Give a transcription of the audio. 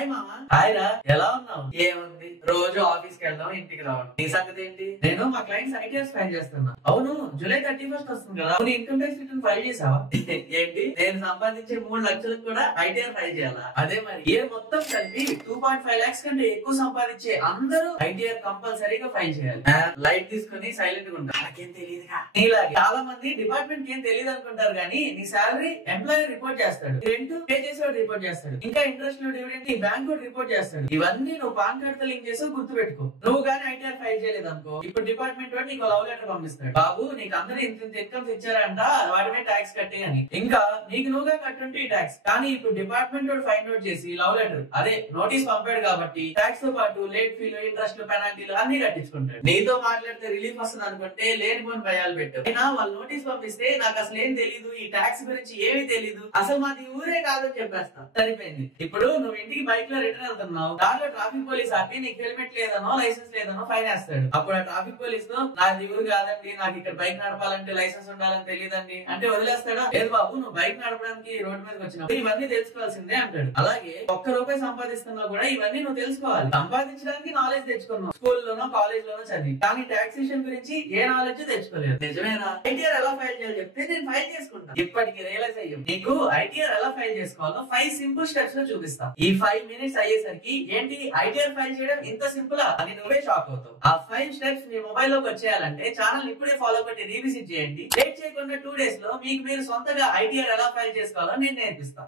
Hi మామ. Hi రా, ఎలా ఉన్నావు? ఏముంది, రోజు ఆఫీస్ కి వెళ్దాం, ఇంటికి రావడం. నీ సంగతి ఏంటి? నేను మా క్లయింట్స్ ఐటీఆర్స్ ఫైల్ చేస్తున్నా. అవును, జూలై 31 వస్తుంది కదా, నీ ఇన్కమ్ ట్యాక్స్ రిటర్న్ ఫైల్ చేసావా? ఏంటి, నేను సంపాదించే 3 లక్షలకు కూడా ఐటీఆర్ ఫైల్ చేయాలా? అదే మరి, ఇయర్ మొత్తం కలిపి 2.5 lakhs కంటే ఎక్కువ సంపాదించే అందరూ ఐటీఆర్ కంపల్సరీగా ఫైల్ చేయాలి. లైట్ తీసుకుని సైలెంట్ గా ఉంటారు. నాకేం తెలియదుగా. నీలాగే చాలా మంది డిపార్ట్మెంట్ ఏం తెలియదు అనుకుంటారు, కానీ నీ శాలరీ ఎంప్లాయర్ రిపోర్ట్ చేస్తాడు, రెంట్ పే చేసేవాడు రిపోర్ట్ చేస్తాడు, ఇంకా ఇంట్రెస్ట్ డివిడెండ్ నీ బ్యాంక్ రిపోర్ట్ చేస్తాడు. ఇవన్నీ నువ్వు పాన్ కార్డ్ తో లింక్ చేసి గుర్తు పెట్టుకో. నువ్వు గానీ ఐటీఆర్ ఫైల్ చేయలేదు అనుకో, ఇప్పుడు డిపార్ట్మెంట్ వాడు నీకు లవ్ లెటర్ పంపిస్తాడు. బాబు, నీకు అందరూ ఇంత ఇన్కమ్స్ ఇచ్చారంట, వాటిమే ట్యాక్స్ కట్టి అని. ఇంకా నీకు నువ్వుగా కట్టుంటే ఈ ట్యాక్స్. కానీ ఇప్పుడు డిపార్ట్మెంట్ వాడు ఫైండ్ అవుట్ చేసి లవ్ లెటర్ అదే నోటీస్ పంపాడు కాబట్టి ట్యాక్స్ తో పాటు లేట్ ఫీలు, ఇంట్రెస్ట్, పెనాల్టీలు అన్ని కట్టించుకుంటాడు. నీతో మాట్లాడితే రిలీఫ్ వస్తుంది అనుకుంటే లేనిపోని భయాలు పెట్టావు. అయినా వాళ్ళు నోటీస్ పంపిస్తే నాకు అసలు ఏం తెలీదు, ఈ ట్యాక్స్ గురించి ఏమీ తెలీదు, అసలు మాది ఊరే కాదని చెప్పేస్తా. సరిపోయింది. ఇప్పుడు నువ్వు ఇంటికి బైక్ లో రిటర్న్ వెళ్తున్నావు, దాంట్లో ట్రాఫిక్ పోలీస్ ఆపి నీకు హెల్మెట్ లేదనో లైసెన్స్ లేదనో ఫైన్ వేస్తాడు. అప్పుడు ఆ ట్రాఫిక్ పోలీస్ తో నాది ఊరు కాదండి, నాకు ఇక్కడ బైక్ నడపాలంటే లైసెన్స్ ఉండాలని తెలియదండి అంటే వదిలేస్తాడా? లేదు బాబు, నువ్వు బైక్ నడపడానికి రోడ్డు మీదకి వచ్చినావు, ఇవన్నీ తెలుసుకోవాల్సిందే అంటాడు. అలాగే ₹1 సంపాదిస్తున్నా కూడా ఇవన్నీ నువ్వు తెలుసుకోవాలి. సంపాదించడానికి నాలెడ్జ్ తెచ్చుకున్నావు, స్కూల్లోనో కాలేజ్ లోనో చదివి, కానీ టాక్సేషన్ గురించి ఏ నాలెడ్జ్ తెచ్చుకోలేదు. నిజమేనా? ఐటీఆర్ ఎలా ఫైల్ చేయాలి చెప్తే నేను ఫైల్ చేసుకుంటాను. ఇప్పటికి రియలైజ్ అయ్యాం, నీకు ఐటీఆర్ ఎలా ఫైల్ చేసుకోవాలో 5 సింపుల్ స్టెప్స్ లో చూపిస్తా. ఈ 5 minutes అయ్యేసరికి ఏంటి ఐటీఆర్ ఫైల్ చేయడం ఇంత సింపుల్ అని నువ్వే షాక్ అవుతావు. ఆ 5 స్టెప్స్ మీ మొబైల్ లోకి వచ్చేయాలంటే ఛానల్ ఇప్పుడే ఫాలో కొట్టి రీవిజిట్ చేయండి. లేట్ చేయకుండా 2 days లో మీకు మీరు సొంతగా ఐటీఆర్ ఎలా ఫైల్ చేసుకోవాలో నేను నేర్పిస్తాను.